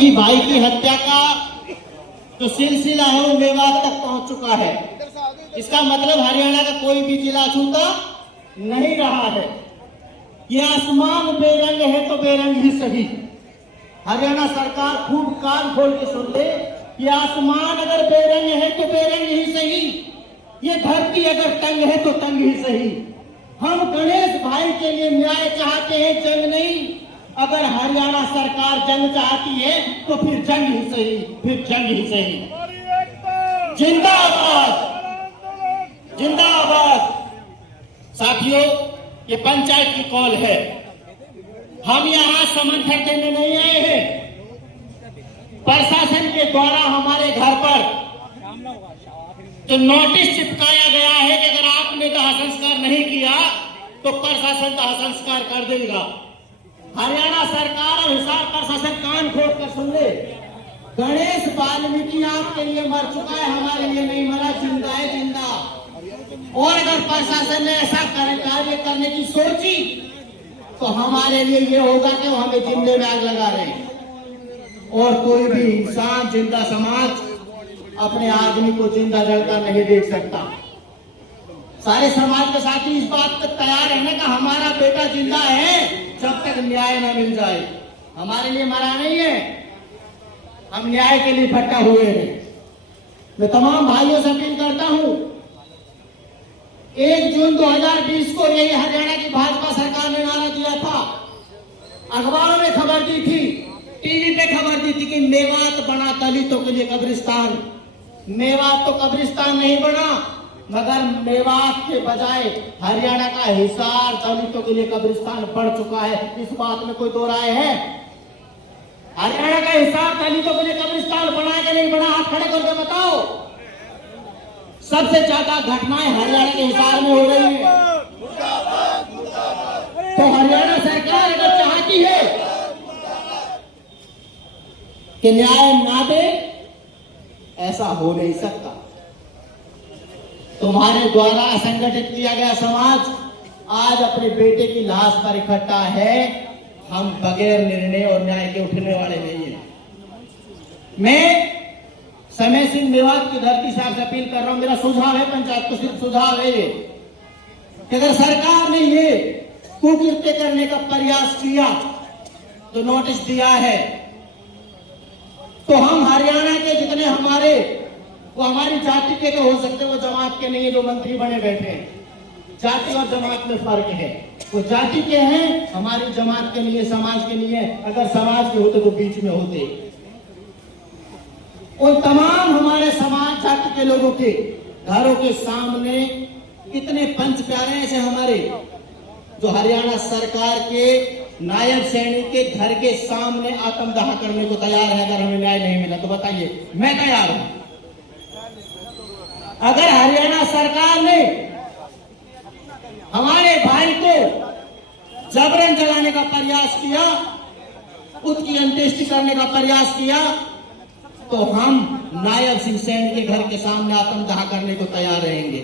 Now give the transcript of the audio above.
की भाई की हत्या का जो सिलसिला है वो मेवात तक पहुंच चुका है। इसका मतलब हरियाणा का कोई भी जिला छूता नहीं रहा है। ये आसमान बेरंग है तो बेरंग ही सही। हरियाणा सरकार खूब कान खोल के सुन ले, ये आसमान अगर बेरंग है तो बेरंग ही सही, ये धरती अगर तंग है तो तंग ही सही। हम गणेश भाई के लिए न्याय चाहते हैं, जंग नहीं। अगर हरियाणा सरकार जंग चाहती है तो फिर जंग ही सही, फिर जंग ही सही। जिंदाबाद, जिंदाबाद। साथियों, ये पंचायत की कॉल है। हम यहाँ समर्थन देने नहीं आए हैं। प्रशासन के द्वारा हमारे घर पर तो नोटिस चिपकाया गया है कि अगर आपने दाह संस्कार नहीं किया तो प्रशासन दाह संस्कार कर देगा। हरियाणा सरकार और हिसार प्रशासन कान खोल कर सुन ले। गणेश वाल्मीकि आपके लिए मर चुका है, हमारे लिए नहीं मरा, जिंदा है, जिंदा। और अगर प्रशासन ने ऐसा कार्य करने की सोची तो हमारे लिए ये होगा कि वो हमें जिंदे में आग लगा रहे हैं। और कोई भी इंसान, जिंदा समाज अपने आदमी को जिंदा जलता नहीं देख सकता। सारे समाज के साथी इस बात पर तैयार रहने का हमारा बेटा जिंदा है जब तक न्याय न मिल जाए। हमारे लिए मरा नहीं है, हम न्याय के लिए इकट्ठा हुए हैं। मैं तमाम भाइयों से अपील करता हूं, 1 जून 2020 को यही हरियाणा की भाजपा सरकार ने नारा दिया था, अखबारों में खबर दी थी, टीवी पे खबर दी थी कि मेवात बना दलितों के लिए कब्रिस्तान। मेवात तो कब्रिस्तान नहीं बना, मगर मेवात के बजाय हरियाणा का हिसार दलितों के लिए कब्रिस्तान बढ़ चुका है। इस बात में कोई दो राय है? हरियाणा का हिसार दलितों के लिए कब्रिस्तान बना कि नहीं बना? हाथ खड़े करके बताओ। सबसे ज्यादा घटनाएं हरियाणा के हिसार में हो रही है। तो हरियाणा सरकार अगर चाहती है कि न्याय ना दे, ऐसा हो नहीं सकता। तुम्हारे द्वारा असंगठित किया गया समाज आज अपने बेटे की लाश पर इकट्ठा है। हम बगैर निर्णय और न्याय के उठने वाले नहीं हैं। मैं समय सिंह मेवात की धरती से आपसे अपील कर रहा हूं, मेरा सुझाव है, पंचायत को सिर्फ सुझाव है ये कि अगर सरकार ने ये कुकृत्य करने का प्रयास किया, तो नोटिस दिया है, तो हम हरियाणा के जितने हमारे, वो हमारी जाति के तो हो सकते, वो जमात के नहीं है जो मंत्री बने बैठे हैं। जाति और जमात में फर्क है। वो जाति के हैं, हमारी जमात के लिए, समाज के लिए। अगर समाज के होते तो बीच में होते। उन तमाम हमारे समाज जाति के लोगों के घरों के सामने कितने पंच प्यारे ऐसे हमारे जो हरियाणा सरकार के नायब सैनिक के घर के सामने आत्मदाह करने को तैयार है। अगर हमें न्याय नहीं मिला तो बताइए, मैं तैयार हूं। अगर हरियाणा सरकार ने हमारे भाई को जबरन जलाने का प्रयास किया, उसकी अंत्येष्टि करने का प्रयास किया, तो हम नायब सिंह सैन के घर के सामने आत्मदाह करने को तैयार रहेंगे।